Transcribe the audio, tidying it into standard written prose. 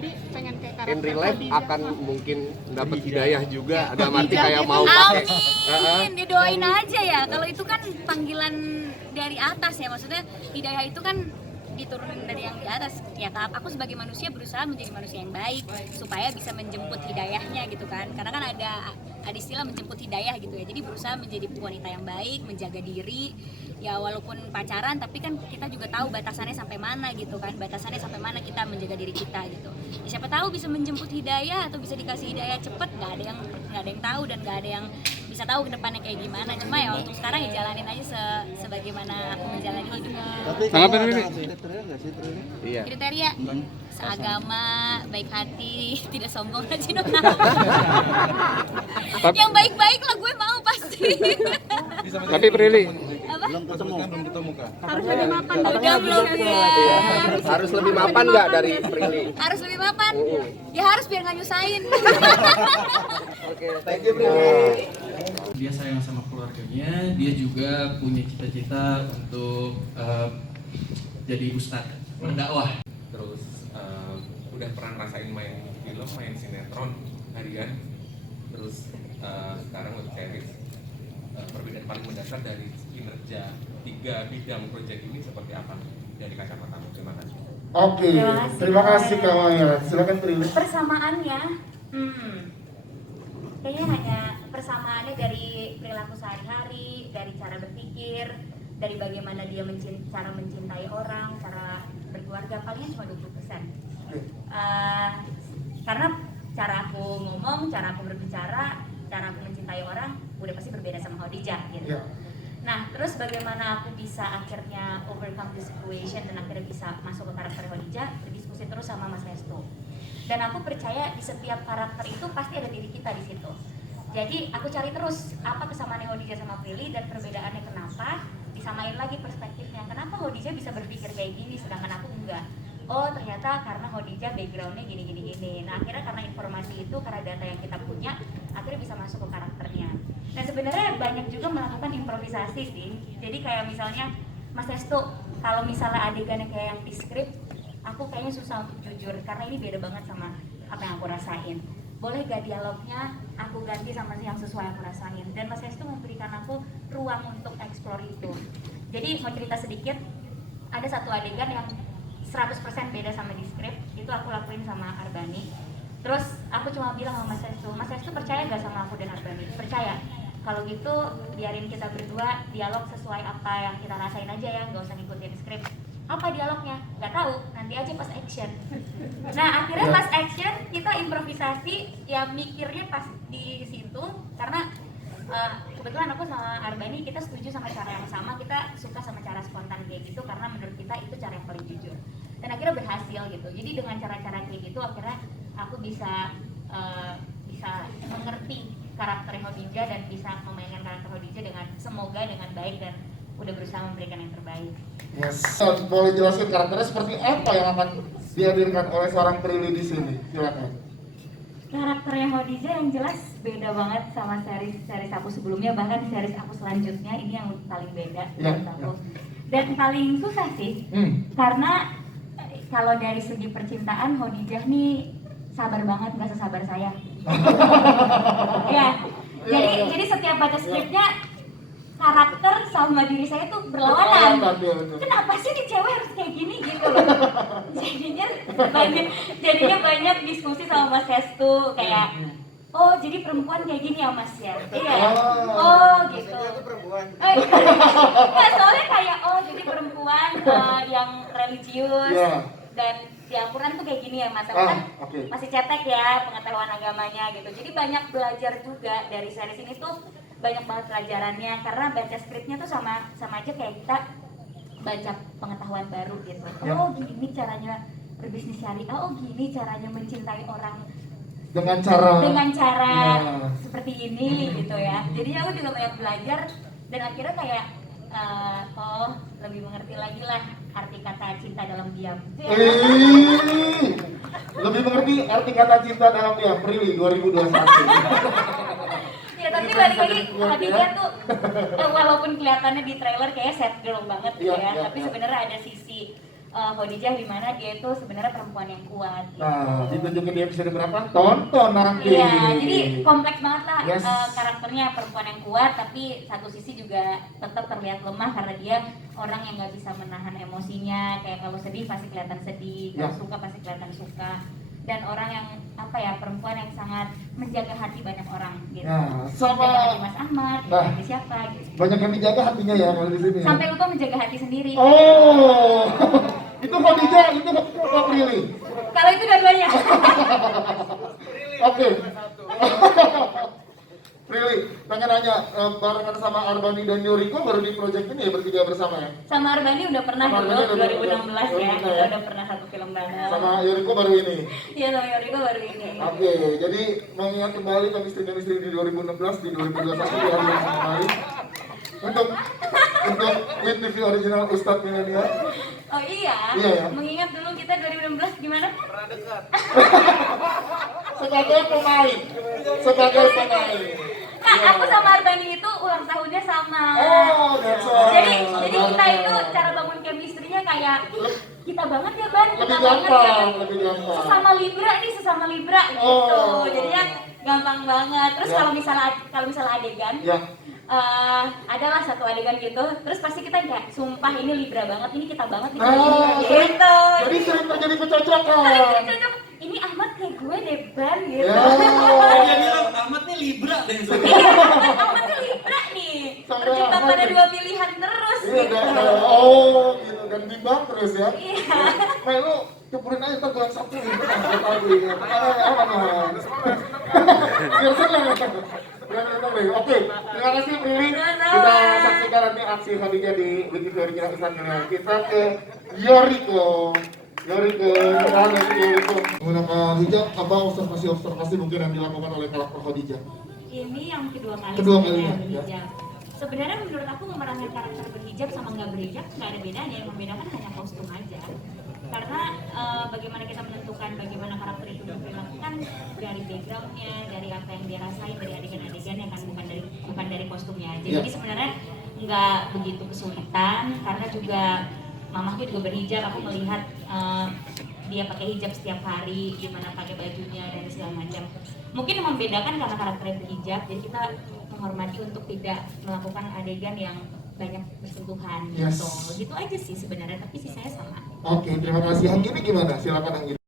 pribadi pengen kayak karakter in real life Khadijah. akan mungkin dapat hidayah juga, ada arti kayak mau pakai. Amin, didoain aja ya. Kalau itu kan panggilan dari atas ya, maksudnya hidayah itu kan diturunin dari yang di atas. Ya aku sebagai manusia berusaha menjadi manusia yang baik supaya bisa menjemput hidayahnya gitu kan. Karena kan ada istilah menjemput hidayah gitu ya. Jadi berusaha menjadi wanita yang baik, menjaga diri. Ya walaupun pacaran tapi kan kita juga tahu batasannya sampai mana gitu kan. Batasannya sampai mana kita menjaga diri kita gitu. Ya, siapa tahu bisa menjemput hidayah atau bisa dikasih hidayah cepet, nggak ada yang tahu dan nggak ada yang bisa tahu ke depannya kayak gimana. Cuma ya untuk sekarang ya jalanin aja sebagaimana aku menjalani hidup. Tapi Sangat kamu benar, ada Bi. kriteria nggak sih Trini? Iya. Kriteria seagama, baik hati, tidak sombong dan cino. Yang baik-baik lah gue mau pasti. Tapi Prilly, Apa? Belum ketemu kah? Harus lebih mapan dari Udah belum ya. Harus lebih mapan nggak dari Prilly? Harus lebih mapan. Ya harus biar nggak nyusahin. Oke, thank you Prilly. Dia sayang sama keluarganya, dia juga punya cita-cita untuk jadi ustadz, berdakwah. Terus udah pernah ngerasain main film, main sinetron harian. Terus sekarang web series. Perbedaan paling mendasar dari kinerja 3 bidang proyek ini seperti apa dari kacamatamu? Terima kasih. Oke, terima kasih Kak Maya. Silakan Prilly. Persamaannya, kayaknya hanya persamaannya dari perilaku sehari-hari, dari cara berpikir, dari bagaimana dia cara mencintai orang, cara berkeluarga, palingnya cuma 20%. Karena cara aku ngomong, cara aku berbicara, cara aku mencintai orang udah pasti berbeda sama Khadijah gitu. Ya. Nah, terus bagaimana aku bisa akhirnya overcome the situation dan akhirnya bisa masuk ke karakter Khadijah, berdiskusi terus sama Mas Restu. Dan aku percaya di setiap karakter itu pasti ada diri kita di situ. Jadi aku cari terus apa kesamaannya Khadijah sama Prilly dan perbedaannya kenapa, disamain lagi perspektifnya. Kenapa Khadijah bisa berpikir kayak gini sedangkan aku enggak? Oh ternyata karena Khadijah backgroundnya gini. Nah akhirnya karena informasi itu, karena data yang kita punya, akhirnya bisa masuk ke karakternya. Dan sebenarnya banyak juga melakukan improvisasi sih. Jadi kayak misalnya Mas Restu, kalau misalnya adegannya kayak yang di skrip, aku kayaknya susah untuk jujur karena ini beda banget sama apa yang aku rasain. Boleh gak dialognya aku ganti sama yang sesuai aku rasain? Dan Mas Restu memberikan aku ruang untuk explore itu. Jadi mau cerita sedikit, ada satu adegan yang 100% beda sama di skrip, itu aku lakuin sama Arbani. Terus aku cuma bilang sama Mas Restu percaya gak sama aku dan Arbani? Percaya. Kalau gitu biarin kita berdua dialog sesuai apa yang kita rasain aja ya, nggak usah ngikutin skrip. Apa dialognya? Nggak tahu, nanti aja pas action. Nah akhirnya pas action kita improvisasi, ya mikirnya pas di situ karena kebetulan aku sama Arbani kita setuju sama cara yang sama, kita suka sama cara spontan kayak gitu karena menurut kita itu cara yang paling jujur. Dan akhirnya berhasil gitu. Jadi dengan cara-cara kayak gitu akhirnya aku bisa mengerti karakter Khadijah dan bisa memainkan karakter Khadijah semoga dengan baik dan udah berusaha memberikan yang terbaik. Yes. Boleh jelasin karakternya seperti apa yang akan dihadirkan oleh seorang Prilly di sini? Silakan. Karakternya Khadijah yang jelas beda banget sama series aku sebelumnya, bahkan series aku selanjutnya ini yang paling beda menurut aku. Dan paling susah sih, karena kalau dari segi percintaan Khadijah nih sabar banget, nggak sesabar saya. Jadi setiap baca skripnya karakter sama diri saya tuh berlawanan. Kenapa sih nih cewek harus kayak gini gitu loh. Jadinya banyak diskusi sama Mas Restu kayak oh jadi perempuan kayak gini ya Mas ya? Iya. Oh gitu. Itu perempuan. Ya, soalnya kayak oh jadi perempuan yang religius dan di Al-Quran tuh kayak gini ya Mas, kan masih cetek ya pengetahuan agamanya gitu. Jadi banyak belajar juga dari series ini tuh, banyak banget pelajarannya karena baca skripnya tuh sama aja kayak kita baca pengetahuan baru gitu. Oh gini caranya berbisnis syariah, oh gini caranya mencintai orang dengan cara seperti ini gitu ya. Jadi aku juga banyak belajar dan akhirnya kayak lebih mengerti lagi lah arti kata cinta dalam diam. Lebih mengerti arti kata cinta dalam diam. Prilly 2021. Ya tapi balik lagi Khadijah tuh walaupun kelihatannya di trailer kayak sad girl banget gitu ya, tapi sebenarnya ada sisi Khadijah di mana dia itu sebenarnya perempuan yang kuat gitu. Nah, ditunjukin di episode berapa? Tonton nanti. Iya, jadi kompleks banget lah Yes. karakternya, perempuan yang kuat tapi satu sisi juga tetap terlihat lemah karena dia orang yang nggak bisa menahan emosinya, kayak kalau sedih pasti kelihatan sedih, kalau Ya. suka pasti kelihatan suka, dan orang yang perempuan yang sangat menjaga hati banyak orang gitu. Nah, sama- menjaga hati Mas Ahmad, Nah. hati siapa gitu. Banyak yang dijaga hatinya ya kalau di sini. Ya? Sampai lupa menjaga hati sendiri. Oh, itu Khadijah, itu Kak Prilly. Kalau itu dua-duanya. Oke. Prilly, pengen nanya, barengan sama Arbani dan Yoriko baru di project ini ya, bertiga bersama ya? Sama Arbani udah pernah Sama dulu Arbani udah 2016 ya. pernah Kita ya? udah pernah satu film bareng. Sama Yoriko baru ini? Iya, sama Yoriko baru ini. Oke, jadi mengingat kembali chemistry di 2016, di 2021 dihadirkan kembali untuk Win TV original Ustadz Milenial. Oh iya, Iya, ya. mengingat dulu kita 2016 gimana? Sebagai pemain, sebagai pemain. Nah, aku sama Arbani itu ulang tahunnya sama. Oh, that's why. Jadi kita itu cara bangun chemistry-nya kayak kita banget ya Ban, kita Lebih banget ya. gampang, lebih gampang. Sesama Libra gitu. Oh. Jadinya gampang banget. Terus Ya. kalau misalnya adegan, Ya, adalah satu adegan gitu, terus pasti kita kayak sumpah ini Libra banget, ini kita banget nih Ah, gitu. jadi sering terjadi kecocokan. Tapi cocok, ini Ahmad kayak gue deh Ban gitu. Ya. Dia bilang Ahmad nih Libra deh. Iya, Ahmad tuh Libra nih, Sampai terjebak Ahmad pada nih. dua pilihan terus Iya, gitu. oh gitu, dan bimbang terus ya. Iya. Nah, lu cepurin aja ntar bulan Sabtu gitu kan, gue tahu ya. Apa namanya? Biar seneng. Biar seneng deh. Oke, terima kasih Prilly. Kita saksikan nanti aksi Khadijah di Wiki Original Ustadz Milenial. Kita ke Yoriko. Yoriko, kenal dari Yoriko. Menggunakan hijab, apa observasi mungkin yang dilakukan oleh karakter Khadijah? Ini yang kedua kali Kedua sebenarnya kalinya, ya. berhijab. Sebenarnya menurut aku memerankan karakter berhijab sama nggak berhijab nggak ada bedanya, yang membedakan hanya kostum aja. Karena bagaimana kita menentukan bagaimana karakter itu diperlakukan dari backgroundnya, dari apa yang dia rasain, dari adegan-adegannya kan, bukan dari kostumnya aja. Ya. Jadi sebenarnya nggak begitu kesulitan karena juga mamahku juga berhijab. Aku melihat dia pakai hijab setiap hari, gimana pakai bajunya dan segala macam. Mungkin yang membedakan karena karakternya berhijab, jadi kita menghormati untuk tidak melakukan adegan yang banyak bersentuhan Yes. gitu. Gitu aja sih sebenarnya, tapi sisanya sama. Oke, terima kasih. Yang ini gimana? Silakan yang ini.